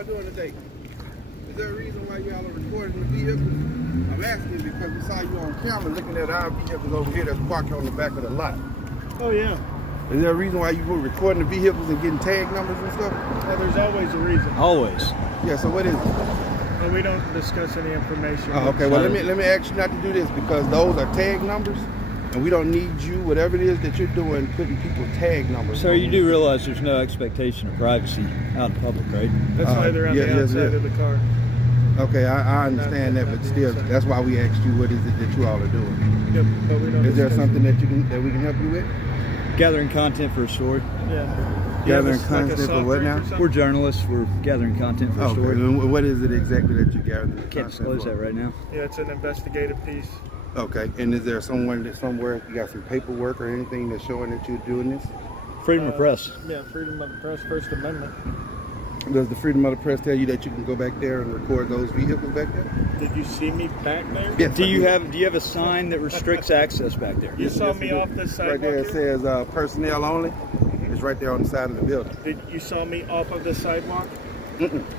y'all doing today? Is there a reason why y'all are recording the vehicles? I'm asking because we saw you on camera looking at our vehicles over here that's parked on the back of the lot. Oh, yeah. Is there a reason why you were recording the vehicles and getting tag numbers and stuff? Yeah, there's always a reason. Always. Yeah, so what is it? Well, we don't discuss any information. Oh, okay, well, let me ask you not to do this because those are tag numbers. And we don't need you, whatever it is that you're doing, putting people's tag numbers. Sir, you do realize there's no expectation of privacy out in public, right? That's why they're on the outside of the car. Okay, I understand that, but still, that's why we asked you what is it that you all are doing. Yep, but we don't. Is there something that we can help you with? Gathering content for a story. Yeah. Gathering content for what now? We're journalists. We're gathering content for a story. And what is it exactly that you're gathering? Can't disclose that right now. Yeah, it's an investigative piece. Okay, and is there someone that somewhere you got some paperwork or anything that's showing that you're doing this? Freedom of press. Yeah, freedom of the press, First Amendment. Does the freedom of the press tell you that you can go back there and record those vehicles back there? Did you see me back there? Yes. Do you have a sign that restricts access back there? You saw me off this sidewalk. Right there it says personnel only. It's right there on the side of the building. Did you saw me off of the sidewalk?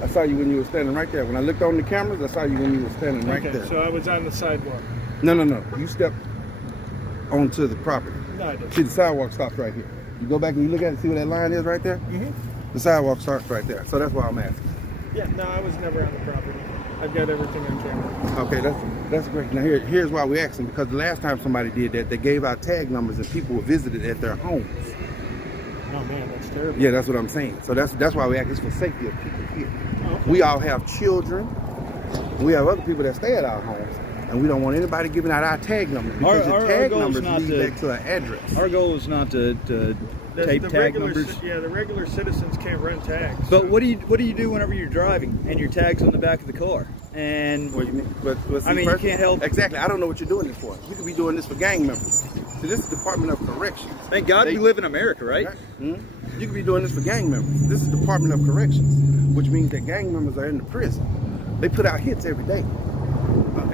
I saw you when you were standing right there. When I looked on the cameras, I saw you when you were standing right there. So I was on the sidewalk. No. You stepped onto the property. No, I didn't. See, the sidewalk stops right here. You go back and you look at it, see where that line is right there? Mm-hmm. The sidewalk starts right there. So that's why I'm asking. Yeah, no, I was never on the property. I've got everything on camera. Okay, that's great. Now here's why we're asking, because the last time somebody did that, they gave out tag numbers and people were visited at their homes. Oh man, that's terrible. Yeah, that's what I'm saying. So that's why we ask. It's for safety of people here. Oh, okay. We all have children. We have other people that stay at our homes, and we don't want anybody giving out our tag numbers because your tag numbers lead back to an address. Our goal is not to tape tag numbers. Yeah, the regular citizens can't run tags. But what do you do whenever you're driving and your tag's on the back of the car? And What do you mean? But see, I mean, you can't help. Exactly. I don't know what you're doing this for. You could be doing this for gang members. See, this is Department of Corrections. Thank God we live in America, right? You could be doing this for gang members. This is Department of Corrections, which means that gang members are in the prison. They put out hits every day.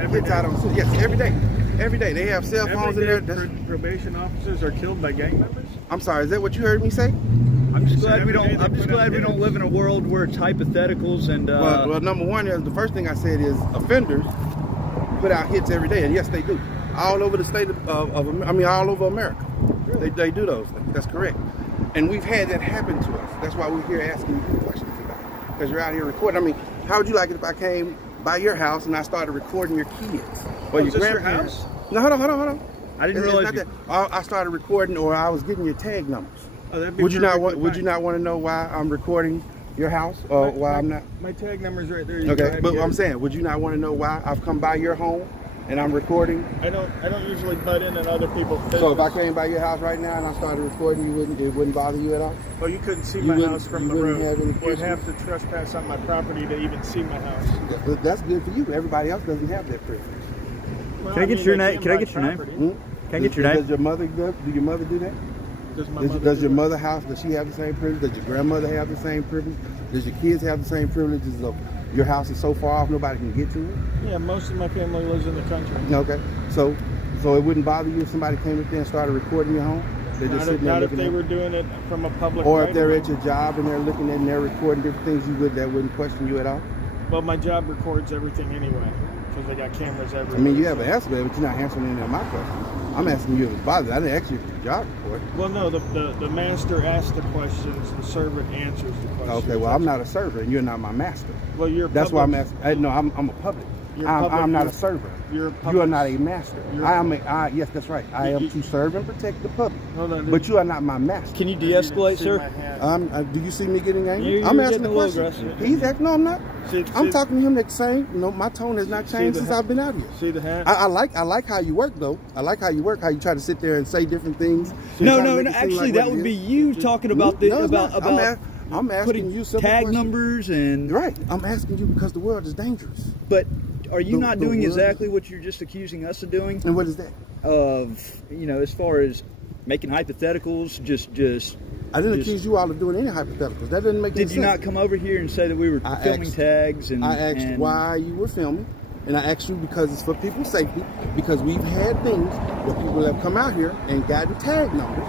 Hits out on, yes, every day. Every day. They have cell phones in there. Probation officers are killed by gang members? I'm sorry, is that what you heard me say? I'm just glad we don't live in a world where it's hypotheticals and well, number one is the first thing I said is offenders put out hits every day, and yes, they do. All over the state all over America. Really? They do those things. That's correct. And we've had that happen to us. That's why we're here asking you questions about it. Because you're out here recording. I mean, how would you like it if I came by your house and I started recording your kids? Or your grandparents? No, hold on. I didn't realize that. I started recording, or I was getting your tag numbers. Oh, that'd be would you not want to know why I'm recording your house, or why I'm not? My tag number's right there. Okay, but I'm saying, would you not want to know why I've come by your home and I'm recording? I don't usually butt in other people's business. So if I came by your house right now and I started recording, it wouldn't bother you at all? Well, you couldn't see my house from the road. You'd have to trespass on my property to even see my house. That's good for you. Everybody else doesn't have that privilege. Well, Can I get your name? Can I get your name? Can I get your name? Does your mother do that? Does your mother house, does she have the same privilege? Does your grandmother have the same privilege? Does your kids have the same privileges of your house is so far off nobody can get to it? Yeah, most of my family lives in the country. Okay, so it wouldn't bother you if somebody came up there and started recording your home? They're just sitting there not if they were doing it from a public. Or if they're at your job and they're looking at and they're recording different things, that wouldn't question you at all? Well, my job records everything anyway, because they got cameras everywhere. I mean, you have an answer, but you're not answering any of my questions. I'm asking you if it's bothered. I didn't ask you for your job report. Well, no, the master asks the questions, the servant answers the questions. Okay, well, I'm not a server, and you're not my master. Well, you're. That's why I'm asking. No, I'm a public. I'm not a server. You are not a master. Yes, that's right. I am to serve and protect the public. But you are not my master. Can you de-escalate, sir? Do you see me getting angry? I'm asking the question. He's acting. No, I'm not. I'm talking to him the same. No, my tone has not changed since I've been out here. See the hat? I like how you work, though. I like how you work. How you try to sit there and say different things. No. Actually, that would be you talking about I'm asking you simple tag questions. Numbers and right. I'm asking you because the world is dangerous. But are you not doing exactly what you're just accusing us of doing? And what is that? As far as making hypotheticals, just. I didn't accuse you all of doing any hypotheticals. That doesn't make any sense. Did you not come over here and say that we were filming tags? And I asked why you were filming, and I asked you because it's for people's safety. Because we've had things where people have come out here and gotten tag numbers.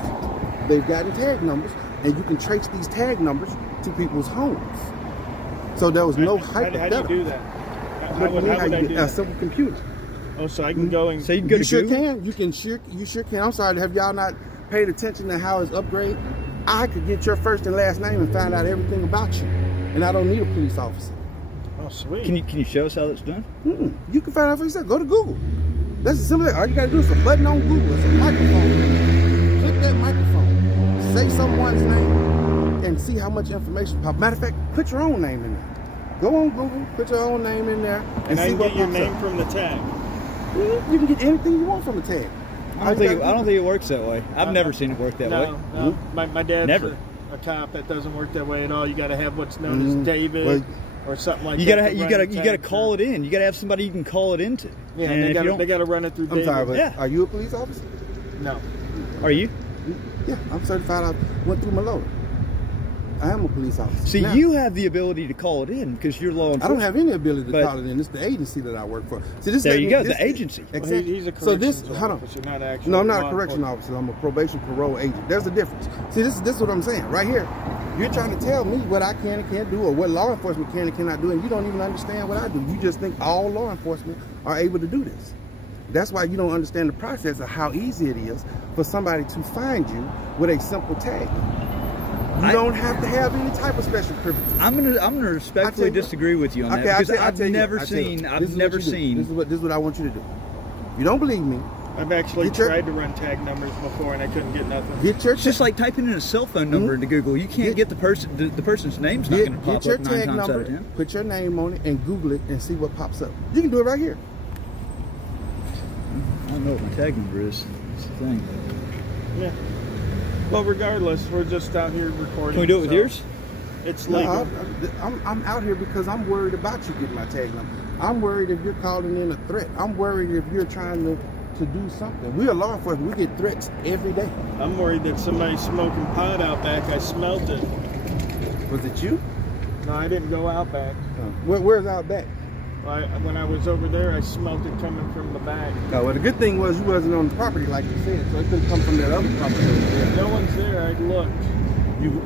They've gotten tag numbers, and you can trace these tag numbers to people's homes. So there was no How do hypothetical. you do that? How would I do that? A that? simple computer. Oh, so I can go and... So you can go You to sure Google? can. You sure can. I'm sorry. Have y'all not paid attention to how it's upgraded? I could get your first and last name and find out everything about you, and I don't need a police officer. Oh, sweet. Can you show us how that's done? You can find out for yourself. Go to Google. That's as simple as all you gotta do is a button on Google. It's a microphone. Click that microphone. Say someone's name and see how much information pops. Matter of fact, put your own name in there. Go on Google, put your own name in there, and I see can what get your pops name up. from the tag. You can get anything you want from the tag. I don't think it works that way. I've never seen it work that way. No. My dad's Never. a cop. That doesn't work that way at all. You got to have what's known as David or something like You that. you gotta call it in. You gotta have somebody you can call it into. Yeah, and they got to run it through I'm David. sorry, but Yeah. are you a police officer? No. Are you? Yeah, I'm certified. I went through my loader. I am a police officer. See, Now, you have the ability to call it in because you're law enforcement. I don't have any ability to But- call it in. It's the agency that I work for. See, this There you go, this- the agency. Exactly. He's a So this, corrections hold on. officer, not actually No, I'm not law a correction enforcement. officer. I'm a probation parole agent. There's a difference. See, this is what I'm saying right here. You're trying to tell me what I can and can't do, or what law enforcement can and cannot do, and you don't even understand what I do. You just think all law enforcement are able to do this. That's why you don't understand the process of how easy it is for somebody to find you with a simple tag. You don't have to have any type of special privilege. I'm gonna respectfully disagree with you on that because I've never seen. This is what I want you to do. You don't believe me? I've actually tried to run tag numbers before and I couldn't get nothing. Get your It's just like typing in a cell phone number into Google. You can't get the person. The person's name's not going to pop get your up 9 tag times out number, of 10. put your name on it, and Google it and see what pops up. You can do it right here. I don't know what my tag number is. That's the thing. Yeah. Well, regardless, we're just out here recording. Can we do it with yours? It's No, legal. I'm out here because I'm worried about you getting my tag number. I'm worried if you're calling in a threat. I'm worried if you're trying to do something. We are law enforcement. We get threats every day. I'm worried that somebody's smoking pot out back. I smelled it. Was it you? No, I didn't go out back. Where's out back? When I was over there, I smelled it coming from the back. Oh, well, the good thing was you wasn't on the property like you said, so it couldn't come from that other property. No one's there. I looked.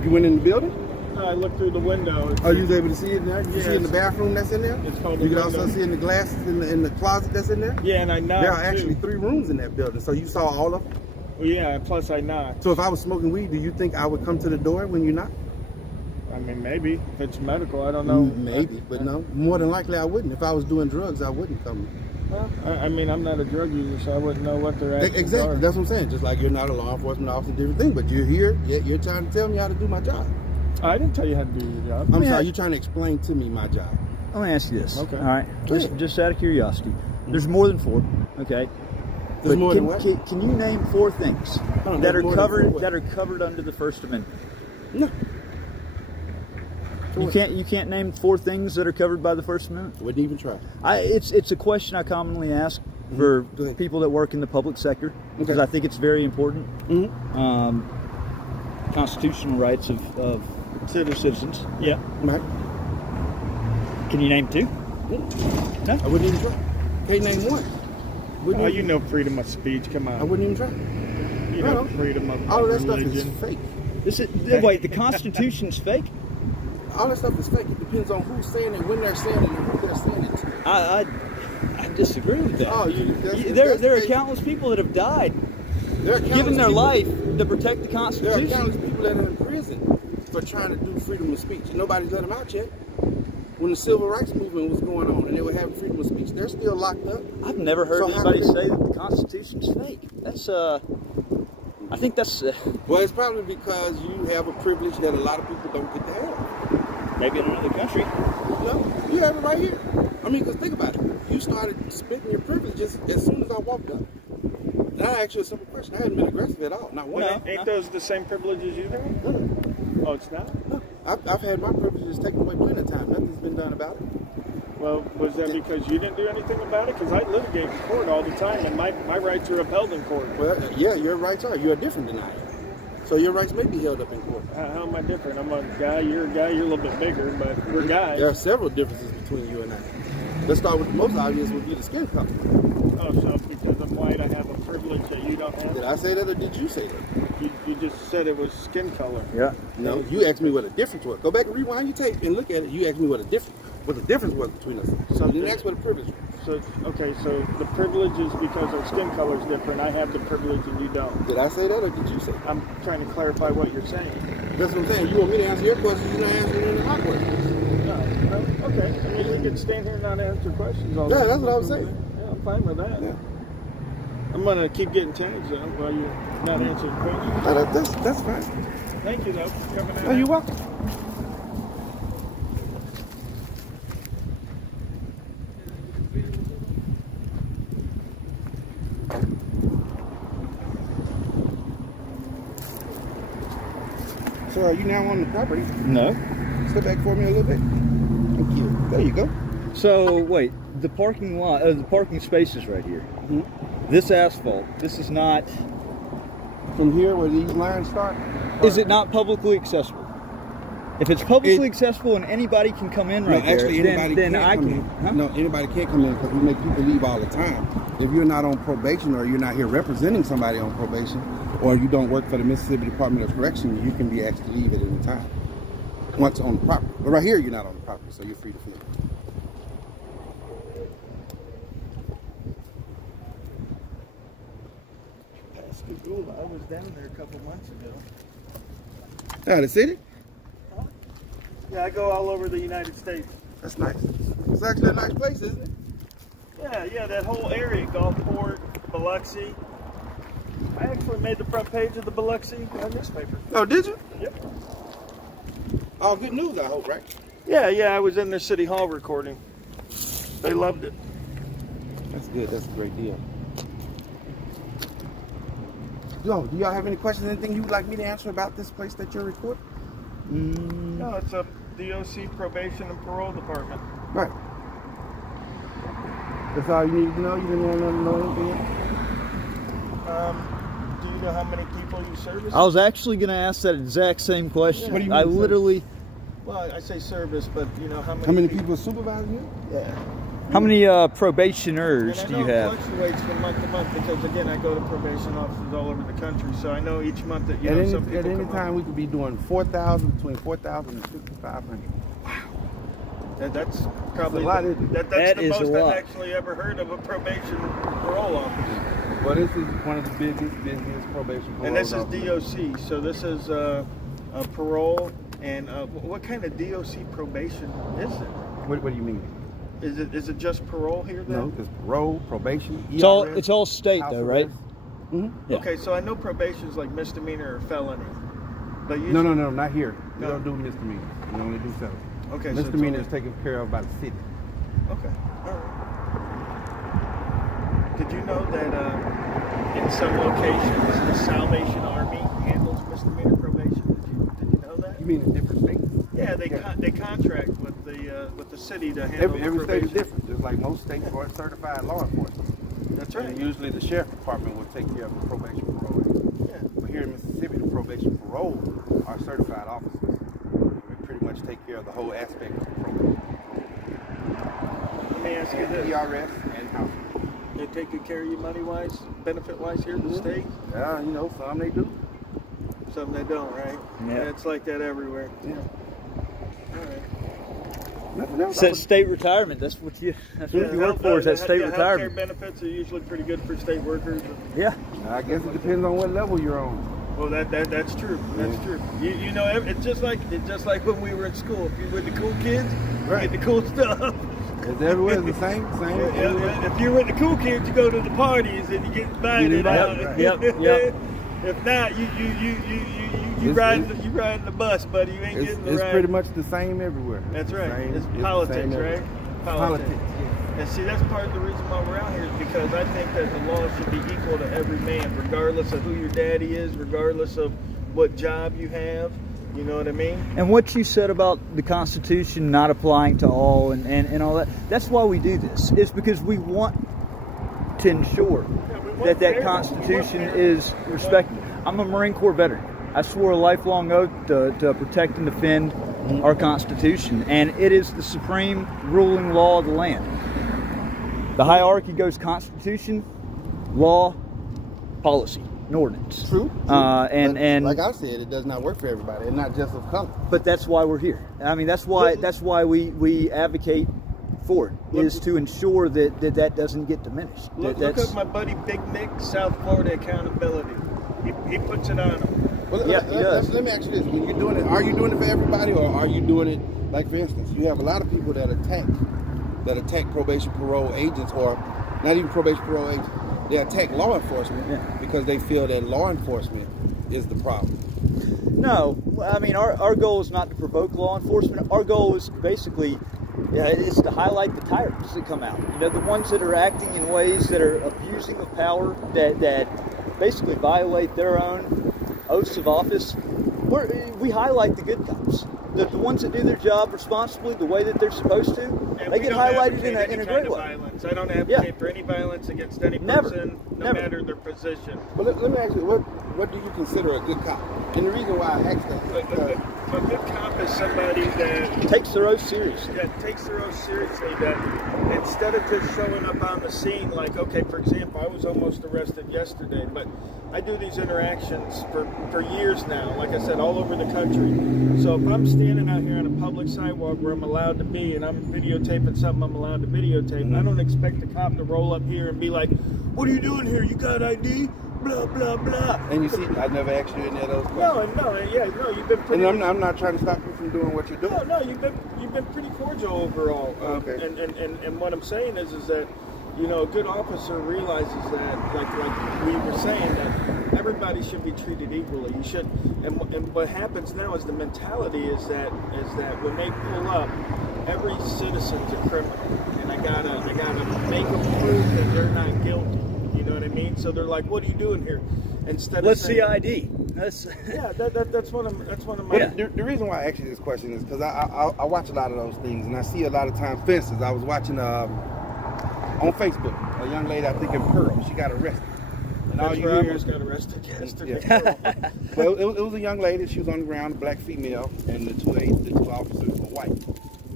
You went in the building? No, I looked through the window. Oh, you was able to see it in there? You see it in the bathroom that's in there? It's called You the can also window. see in the glasses in the closet that's in there? Yeah, and I knocked. There are actually too. 3 rooms in that building, so you saw all of them? Well, yeah, plus I knocked. So if I was smoking weed, do you think I would come to the door when you knock? I mean, maybe. If it's medical, I don't know. Maybe, but no. More than likely I wouldn't. If I was doing drugs, I wouldn't come. Well, I mean, I'm not a drug user, so I wouldn't know what they're actions Exactly. are. That's what I'm saying. Just like you're not a law enforcement officer, different thing. But you're here, yet you're trying to tell me how to do my job. I didn't tell you how to do your job. I'm sorry, you're trying to explain to me my job. Let me ask you this. Okay. All right. Go ahead. Just out of curiosity, there's more than 4. Okay. There's But more can, than what? Can you name 4 things No, that there's are more than 4 covered what? under the First Amendment? No. You can't name 4 things that are covered by the First Amendment. Wouldn't even try. It's a question I commonly ask for Go ahead. people that work in the public sector because Okay. I think it's very important. Constitutional rights of citizens. Yeah. Right. Can you name 2? No. I wouldn't even try. Can't name 1. Wouldn't Oh, even- you know freedom of speech. Come on. I wouldn't even try. You No, know no. freedom of All of that stuff religion. is fake. Wait, the Constitution's fake? All that stuff is fake. It depends on who's saying it, when they're saying it, and who they're saying it to. I disagree with that. Oh, There are countless people that have died There are giving their people- life to protect the There are Constitution. countless people that are in prison for trying to do freedom of speech. Nobody's let them out yet. When the civil rights movement was going on and they were having freedom of speech, they're still locked up. I've never heard So how anybody did- say that the Constitution's fake. That's I think that's Well, it's probably because you have a privilege that a lot of people don't get to have. maybe in another country. No, you have it right here. I mean, because think about it. You started spitting your privileges as soon as I walked up. And I asked you a simple question. I hadn't been aggressive at all. Not one. No. Ain't those the same privileges you have? Oh, it's not? No. I've had my privileges taken away plenty of times. Nothing's been done about it. Well, was that because you didn't do anything about it? Because I litigate in court all the time, and my rights are upheld in court. Well, yeah, your rights are. You're different than I am. So your rights may be held up in court. How am I different? I'm a guy, you're a guy, you're a little bit bigger, but we're guys. There are several differences between you and I. Let's start with the most obvious would be the skin color. Oh, so because I'm white, I have a privilege that you don't have? Did I say that or did you say that? You just said it was skin color. Yeah. No, you asked me what the difference was. Go back and rewind your tape and look at it. You asked me what the difference was between us. So you didn't ask what the privilege was. So, okay, so the privilege is because our skin color is different. I have the privilege and you don't. Did I say that or did you say that? I'm trying to clarify what you're saying. That's what I'm saying. You want me to answer your questions, you're not answering any of my questions. No, okay. I mean, we can stand here and not answer questions all the time. Yeah, that's what I was saying. Yeah, I'm fine with that. Yeah. I'm going to keep getting tags though while you're not answering questions. No, that's fine. Thank you though for coming out. No, you're welcome. So are you now on the property? No. Step back for me a little bit. Thank you. There you go. So wait, the parking lot, the parking spaces right here. Mm-hmm. This asphalt. This is not. From here where these lines start? Is it not publicly accessible? If it's publicly accessible and anybody can come in right actually, there, anybody then can't I come can. in. Huh? No, anybody can't come in because we make people leave all the time. If you're not on probation or you're not here representing somebody on probation or you don't work for the Mississippi Department of Correction, you can be asked to leave at any time once on the property. But right here, you're not on the property, so you're free to flee. Pascagoula, I was down there a couple months ago. The city? Yeah, I go all over the United States. That's nice. It's actually a nice place, isn't it? Yeah, that whole area, Gulfport, Biloxi. I actually made the front page of the Biloxi newspaper. Oh, did you? Yep. All good news, I hope, right? Yeah, I was in their city hall recording. They loved it. That's good. That's a great deal. Yo, do y'all have any questions? Anything you'd like me to answer about this place that you're recording? No, it's a DOC probation and parole department. Right. That's all you needed to know? You didn't want to know anything else? Do you know how many people you service? I was actually going to ask that exact same question. What do you mean I service? literally. Well, I say service, but you know how many? How many people are supervising you? Yeah. How many probationers And do I you know have? it fluctuates from month to month because again, I go to probation offices all over the country, so I know each month that some people At any come time, up. we could be doing 4,000, between 4,000 and 5,500. That's probably a lot, isn't it? that's That the is most a lot. I've actually ever heard of a probation parole office. Well, this is one of the busiest probation parole And this is offices. DOC, so this is parole. And what kind of DOC probation is it? What do you mean? Is it just parole here then? No, it's parole, probation, It's all state house though, right? arrest. Mm-hmm. Yeah. Okay, so I know probation is like misdemeanor or felony. But usually, No, not here. We No. don't do misdemeanors. We only do felonies. Okay, so Misdemeanor it's is taken care of by the city. okay, all right. Did you know that in some locations the Salvation Army handles misdemeanor probation? Did you know that? You mean in different states? Yeah, they contract with the city to handle Every the state is probation. different. Just like most states are certified law enforcement. That's right. And usually the sheriff department will take care of the probation parole. Yeah. But here in Mississippi, the probation parole are certified officers. We pretty much take care of the whole aspect of probation. Let me ask you And this: ERS and house. they take good care of you money-wise, benefit-wise here in the state? Yeah, some they do. Some they don't, right? Yeah. It's like that everywhere. Yeah. All right. Nothing else. It's that state retirement. That's what you work for. Is that state retirement? Healthcare benefits are usually pretty good for state workers. Yeah. I guess it depends on what level you're on. Well, that's true. That's Yeah. true. You know, it's just like when we were in school. If you were the cool kids, Right. you get the cool stuff. It's everywhere the same. Yeah, if you're with the cool kids, you go to the parties and you get invited out. Yep. If not, you ride the bus, buddy. You ain't getting the It's ride. pretty much the same everywhere. That's the right. same- It's the politics, same everywhere. right? Politics. Yeah. And see, that's part of the reason why we're out here is because I think that the law should be equal to every man, regardless of who your daddy is, regardless of what job you have. You know what I mean? And what you said about the Constitution not applying to all and all that, that's why we do this. It's because we want to ensure that Constitution is respected. I'm a Marine Corps veteran. I swore a lifelong oath to protect and defend our Constitution, and it is the supreme ruling law of the land. The hierarchy goes Constitution, law, policy. an ordinance. True. And like I said, it does not work for everybody, and not just of color. But that's why we're here. I mean, that's why we advocate for it, is to ensure that doesn't get diminished. Look at my buddy Big Nick, South Florida Accountability. He puts it on him. Well, yeah, he does. Let me ask you this: when you're doing it, are you doing it for everybody, or are you doing it, like for instance, you have a lot of people that attack probation parole agents, or not even probation parole agents. They attack law enforcement because they feel that law enforcement is the problem. No, I mean our goal is not to provoke law enforcement. Our goal is basically is to highlight the tyrants that come out. You know, the ones that are acting in ways that are abusing of power, that basically violate their own oaths of office. We highlight the good cops. The ones that do their job responsibly, the way that they're supposed to, and they get highlighted in a great way. Violence. I don't advocate for any violence against any person, no matter their position. Well, let me ask you, what do you consider a good cop? And the reason why I asked that, a good cop is somebody that takes their oath seriously. That takes their oath seriously. That instead of just showing up on the scene, like, okay, for example, I was almost arrested yesterday, but I do these interactions for years now, like I said, all over the country. So if I'm standing out here on a public sidewalk where I'm allowed to be, and I'm videotaping something I'm allowed to videotape, I don't expect the cop to roll up here and be like, "What are you doing here? You got ID?" Blah blah blah. And you see, I never asked you any of those questions. No, you've been pretty. And I'm not trying to stop you from doing what you're doing. No, you've been pretty cordial overall. Okay. And what I'm saying is that, you know, a good officer realizes that, like we were saying, that everybody should be treated equally. You should, and what happens now is the mentality is that when they pull up, every citizen's a criminal, and I gotta make them prove that they're not guilty. You know what I mean? So they're like, "What are you doing here?" Instead let's of saying, see ID. That's that's one of my. The reason why I ask you this question is because I watch a lot of those things, and I see a lot of times fences. I was watching on Facebook a young lady, I think in Pearl, she got arrested. And That's all you where hear I almost got arrested yesterday. Yeah. Well, it was a young lady. She was on the ground, a black female, and the two officers were white,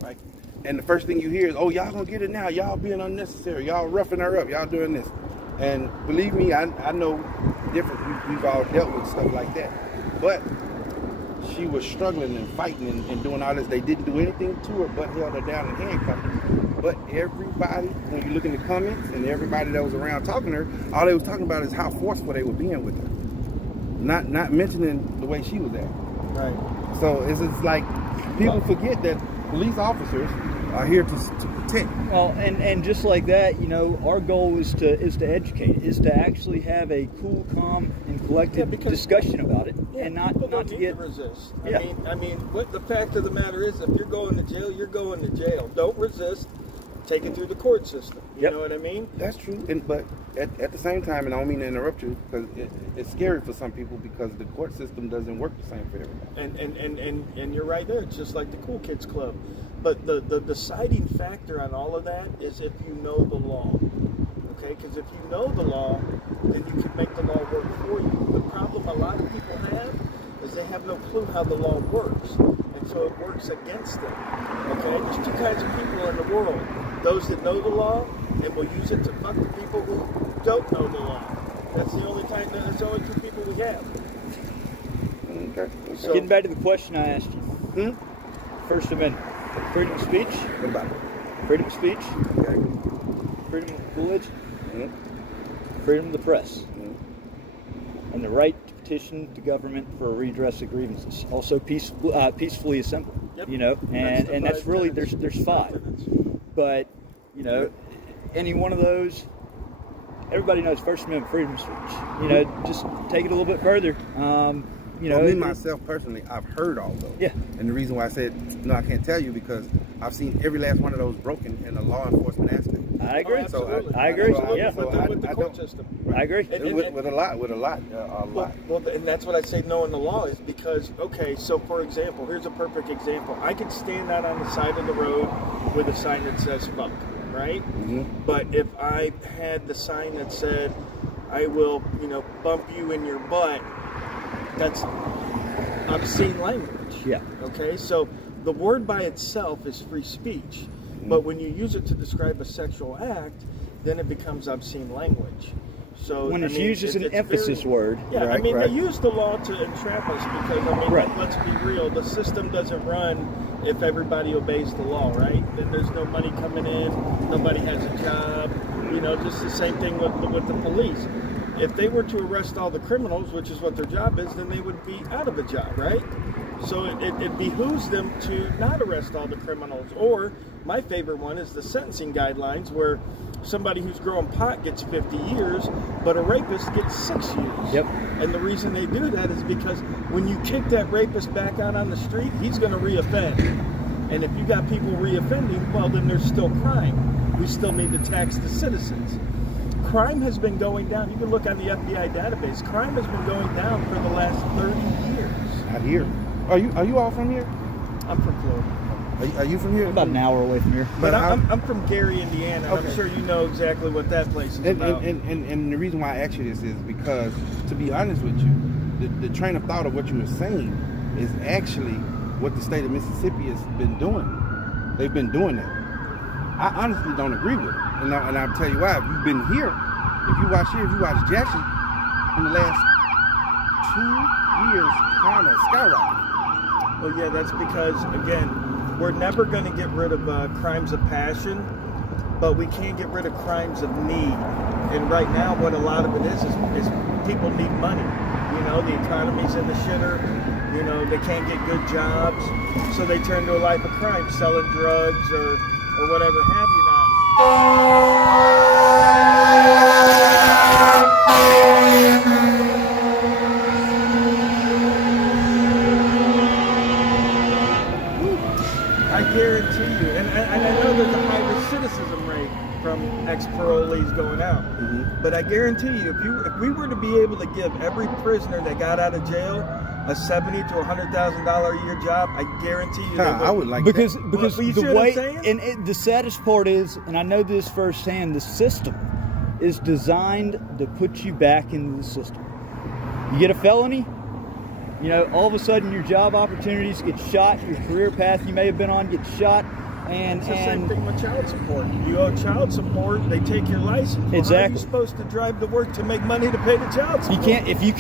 right? And the first thing you hear is, "Oh, y'all gonna get it now? Y'all being unnecessary. Y'all roughing her up. Y'all doing this." And believe me, I know different. We've all dealt with stuff like that. But she was struggling and fighting and doing all this. They didn't do anything to her but held her down and handcuffed her. But everybody, when you look in the comments and everybody that was around talking to her, all they was talking about is how forceful they were being with her. Not mentioning the way she was acting. Right. So it's like people forget that police officers are here to protect. Well, and just like that, you know, our goal is to educate, is to actually have a cool, calm, and collected discussion about it, and not to get resist. Yeah. I mean, what the fact of the matter is, if you're going to jail, you're going to jail. Don't resist. Take it through the court system. You know what I mean? That's true. But at the same time, and I don't mean to interrupt you, because it's scary for some people because the court system doesn't work the same for everybody. And you're right there. It's just like the Cool Kids Club. But the deciding factor on all of that is if you know the law. Okay? Because if you know the law, then you can make the law work for you. The problem a lot of people have is they have no clue how the law works. And so it works against them. Okay? There's two kinds of people in the world. Those that know the law and will use it to fuck the people who don't know the law. That's the only two people we have. Okay. So, getting back to the question I asked you. First Amendment. Freedom of speech. What about it? Freedom of speech. Okay. Freedom of religion. Freedom of the press. And the right to petition the government for a redress of grievances. Also peacefully assemble. Yep. You know, and that's really there's 5. But, you know, any one of those, everybody knows First Amendment, freedom of speech. You know, just take it a little bit further. You know, me myself personally, I've heard all those. Yeah. And the reason why I said no, I can't tell you because I've seen every last one of those broken in a law enforcement aspect. I agree. I agree. Yeah. So with the court system. I agree. With a lot. Well, and that's what I say knowing the law is because, okay, so for example, here's a perfect example. I could stand out on the side of the road with a sign that says fuck, right? But if I had the sign that said, I will, you know, bump you in your butt, that's obscene language. Yeah. Okay, so the word by itself is free speech, but when you use it to describe a sexual act, then it becomes obscene language. So when I it's mean, used as an it's emphasis very, word. Yeah, I Right, mean, right. they use the law to entrap us because, I mean, Right. let's be real, the system doesn't run if everybody obeys the law, right? Then there's no money coming in, nobody has a job, you know, just the same thing with the police. If they were to arrest all the criminals, which is what their job is, then they would be out of a job, right? So it behooves them to not arrest all the criminals. Or my favorite one is the sentencing guidelines, where somebody who's growing pot gets 50 years, but a rapist gets 6 years. Yep. And the reason they do that is because when you kick that rapist back out on the street, he's going to reoffend. And if you got people reoffending, well, then there's still crime. We still need to tax the citizens. Crime has been going down. You can look on the FBI database. Crime has been going down for the last 30 years. Not here. Are you all from here? I'm from Florida. Are you from here? About an hour away from here. But I'm from Gary, Indiana, and Okay. I'm sure you know exactly what that place is And, about. and the reason why I ask you this is because, to be honest with you, the train of thought of what you were saying is actually what the state of Mississippi has been doing. They've been doing that. I honestly don't agree with it. And I'll tell you why. If you've been here, if you watch Jackson, in the last 2 years, kind of skyrocketed. Well, yeah, that's because, again, we're never going to get rid of crimes of passion, but we can't get rid of crimes of need. And right now, what a lot of it is people need money. You know, the economy's in the shitter. You know, they can't get good jobs, so they turn to a life of crime, selling drugs or whatever have you not. I guarantee you, and I know there's a high recidivism rate from ex-parolees going out, but I guarantee you, if we were to be able to give every prisoner that got out of jail a $70,000 to $100,000 a year job, I guarantee you. I would like because that. because But you see the what I'm way saying? the saddest part is, and I know this firsthand, the system is designed to put you back into the system. You get a felony, you know, all of a sudden your job opportunities get shot, your career path you may have been on gets shot, and It's the same thing with child support. You owe child support, they take your license. Well, Exactly. How are you supposed to drive to work to make money to pay the child support? you can't if you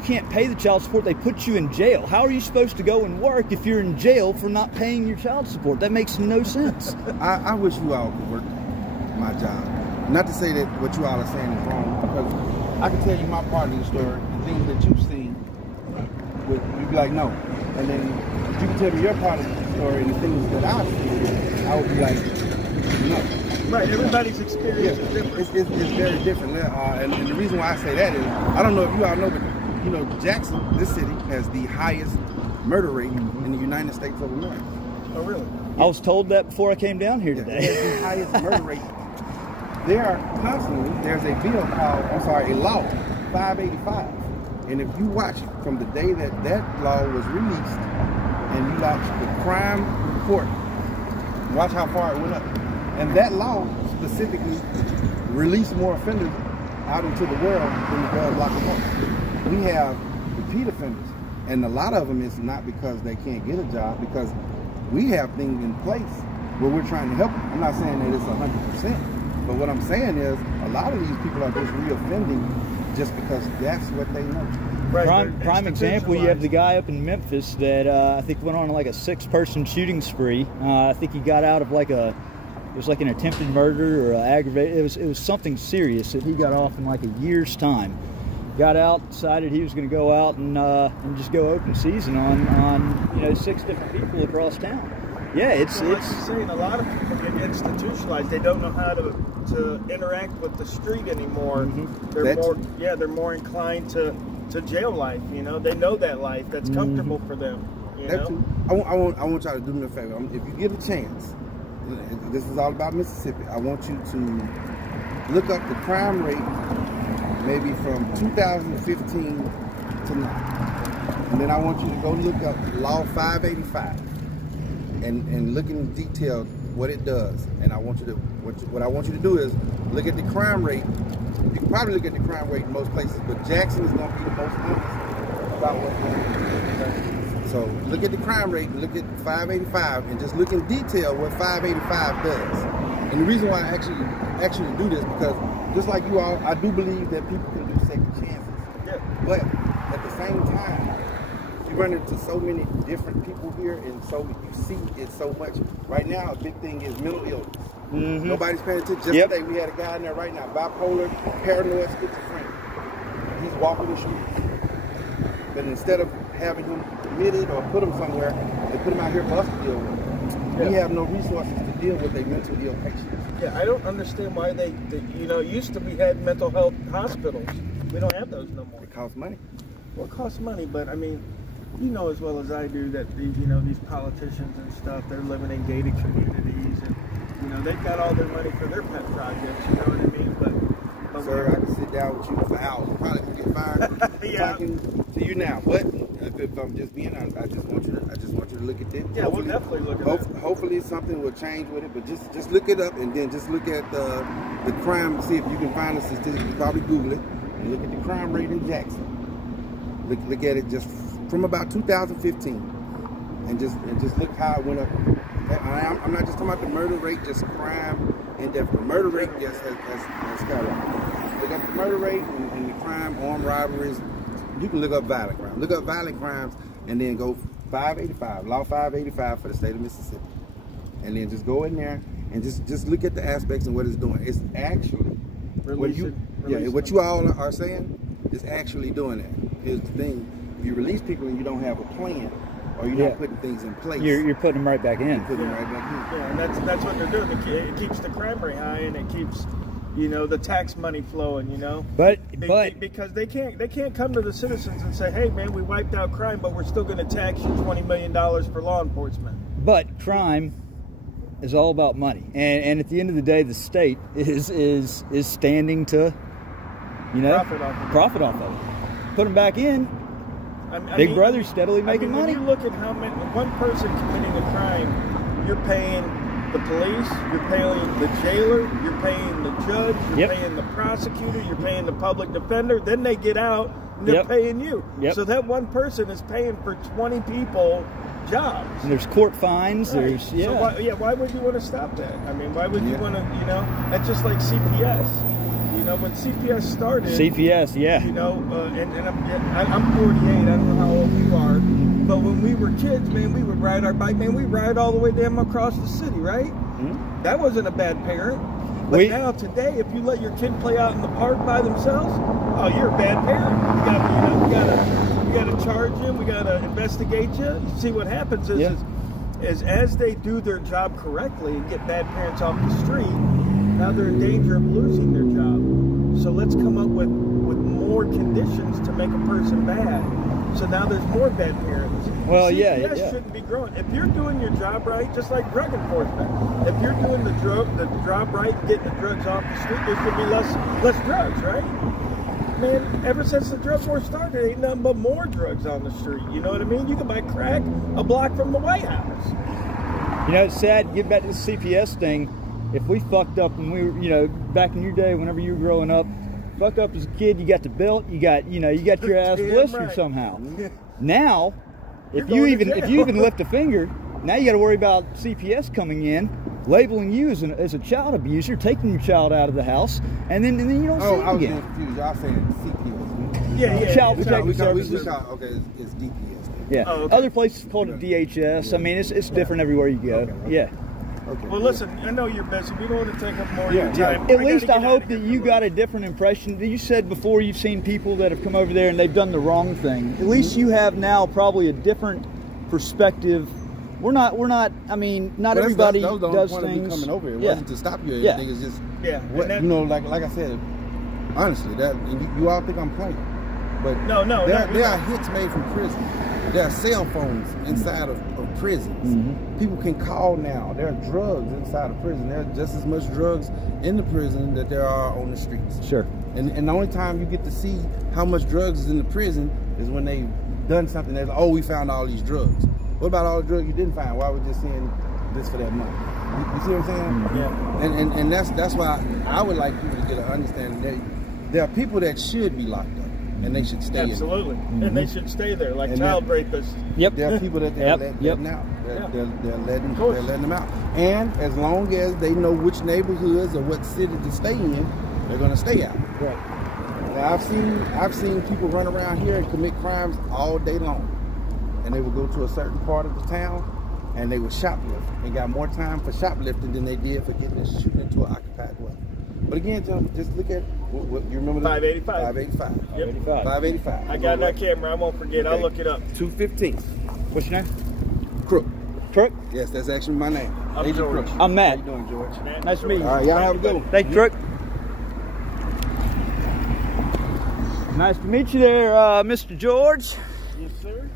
can't pay the child support, they put you in jail. How are you supposed to go and work if you're in jail for not paying your child support? That makes no sense. I wish you all could work my job. Not to say that what you all are saying is wrong, because I can tell you my part of the story, the things that you've seen, you'd be like, no. And then if you can tell me your part of the story and the things that I've seen, I would be like, no. Right, everybody's experience is different. It's very different. And the reason why I say that is, I don't know if you all know, but you know, Jackson, this city, has the highest murder rate in the United States of America. Oh, really? I was told that before I came down here It today. has the highest murder rate. There's a bill called, a law, 585. And if you watch from the day that that law was released, and you watch the crime report, watch how far it went up. And that law specifically released more offenders out into the world than it does lock them up. We have repeat offenders, and a lot of them is not because they can't get a job, because we have things in place where we're trying to help them. I'm not saying that it's 100%, but what I'm saying is a lot of these people are just reoffending just because that's what they know. Right. Prime example, you have the guy up in Memphis that I think went on like a 6-person shooting spree. I think he got out of it was like an attempted murder or aggravated. It was something serious that he got off in like a year's time. Got out, decided he was going to go out and just go open season on 6 different people across town. Yeah, it's like you're saying, a lot of people get institutionalized. They don't know how to interact with the street anymore. Mm-hmm. They're more inclined to jail life. You know, they know that life. That's comfortable for them. You know? I want y'all to do me a favor. If you get a chance, this is all about Mississippi. I want you to look up the crime rate, maybe from 2015 to now, and then I want you to go look up Law 585 and look in detail what it does. And I want you to what I want you to do is look at the crime rate. You can probably look at the crime rate in most places, but Jackson is going to be the most honest about what's going on. So look at the crime rate, look at 585, and just look in detail what 585 does. And the reason why I actually do this, because just like you all, I do believe that people can do second chances. Yeah. But at the same time, you run into so many different people here, and so you see it so much. Right now, a big thing is mental illness. Nobody's paying attention. Just today, we had a guy in there right now, bipolar, paranoid, schizophrenic. He's walking the streets. But instead of having him committed or put him somewhere, they put him out here for us to deal with. We have no resources to deal with a mental ill patient. Yeah, I don't understand why they you know, used to we had mental health hospitals. We don't have those no more. It costs money. Well, it costs money, but I mean, you know as well as I do that these, you know, these politicians and stuff, they're living in gated communities, and you know they've got all their money for their pet projects. You know what I mean? But sir, I can sit down with you for hours. You probably gonna get fired talking to you now. But if I'm just being honest, I just want you to look at it. Yeah, we'll definitely look at it. Hopefully something will change with it. But just look it up, and then just look at the crime. See if you can find a statistic. You probably Google it and look at the crime rate in Jackson. Look at it just from about 2015, and just look how it went up. I'm not just talking about the murder rate, just crime and death. The murder rate just has skyrocketed. Look up the murder rate and the crime, armed robberies. You can look up violent crime. Look up violent crimes and then go 585, law 585 for the state of Mississippi. And then just go in there and just look at the aspects and what it's doing. It's actually what you all are saying is actually doing that. Here's the thing: if you release people and you don't have a plan, or you're not putting things in place, you're putting them right back in. Yeah, and that's what they're doing. It keeps the crime rate high, and it keeps, you know, the tax money flowing. You know, but because they can't come to the citizens and say, hey man, we wiped out crime, but we're still going to tax you $20 million for law enforcement. But crime is all about money, and at the end of the day, the state is standing to, you know, profit off of it. Put them back in. Big Brother's steadily making money. When you look at how many, one person committing a crime, you're paying the police, you're paying the jailer, you're paying the judge, you're paying the prosecutor, you're paying the public defender. Then they get out and they're paying you. So that one person is paying for 20 people jobs. And there's court fines. Right. There's So why would you want to stop that? I mean, why would you want to? You know, that's just like CPS. You know, when CPS started. You know, and I'm 48. I don't know how old you are, but when we were kids, man, we would ride our bike, man. We ride all the way damn across the city, right? That wasn't a bad parent. But now today, if you let your kid play out in the park by themselves, oh, you're a bad parent. We gotta charge him. We gotta investigate you. You see what happens is as they do their job correctly and get bad parents off the street, now they're in danger of losing their job. So let's come up with more conditions to make a person bad. So now there's more bad parents. Well, CPS shouldn't be growing. If you're doing your job right, just like drug enforcement, if you're doing the job right and getting the drugs off the street, there should be less drugs, right? Man, ever since the drug war started, ain't nothing but more drugs on the street. You know what I mean? You can buy crack a block from the White House. You know, it's sad. Get back to the CPS thing. If we fucked up when we were, you know, back in your day, whenever you were growing up, fucked up as a kid, you got the belt, you got your ass blistered somehow. Now, if you even lift a finger, now you got to worry about CPS coming in, labeling you as a child abuser, taking your child out of the house, and then you don't see it again. I was confused. Y'all saying CPS? Child Protective Services. Okay, it's DPS. Yeah. Oh, okay. Other places called it DHS. I mean, it's different everywhere you go. Okay. Okay. Well, listen, I know you're busy. We don't want to take up more of your time. At least I hope that you got a different impression. You said before you've seen people that have come over there and they've done the wrong thing. At least you have now probably a different perspective. We're not. I mean, not everybody does things. Coming over here. It wasn't to stop you or anything. It's just you know, like I said, honestly, that you all think I'm playing, but there are hits made from prison. There are cell phones inside of prisons. People can call now. There are drugs inside of prison. There are just as much drugs in the prison that there are on the streets. Sure. And the only time you get to see how much drugs is in the prison is when they've done something that's, oh, we found all these drugs. What about all the drugs you didn't find? Why are we just seeing this for that money? You see what I'm saying? Yeah. And that's why I would like people to get an understanding that there are people that should be locked up. And they should stay Absolutely. And they should stay there, like child rapists. There are people that they're letting out. They're letting them out. And as long as they know which neighborhoods or what city to stay in, they're gonna stay out. Right. Now I've seen people run around here and commit crimes all day long, and they would go to a certain part of the town and they would shoplift and got more time for shoplifting than they did for getting and shooting into an occupied dwelling. But again, gentlemen, just look at what you remember. 585. 585. Yep. 585. I got that camera. I won't forget. Okay. I'll look it up. 215. What's your name? Crook. Crook? Yes, that's actually my name. I'm Agent George. Crook. I'm Matt. How you doing, George? Nice to meet you. All right, y'all have a good one. Thank you, Crook. Nice to meet you there, Mr. George. Yes, sir.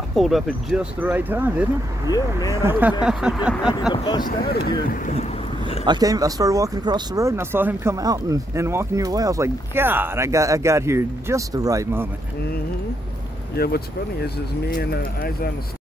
I pulled up at just the right time, didn't I? Yeah, man. I was actually getting ready to bust out of here. I started walking across the road and I saw him come out and walking your way. I was like, God, I got here just the right moment. Mm-hmm. Yeah, what's funny is me and Eyes on the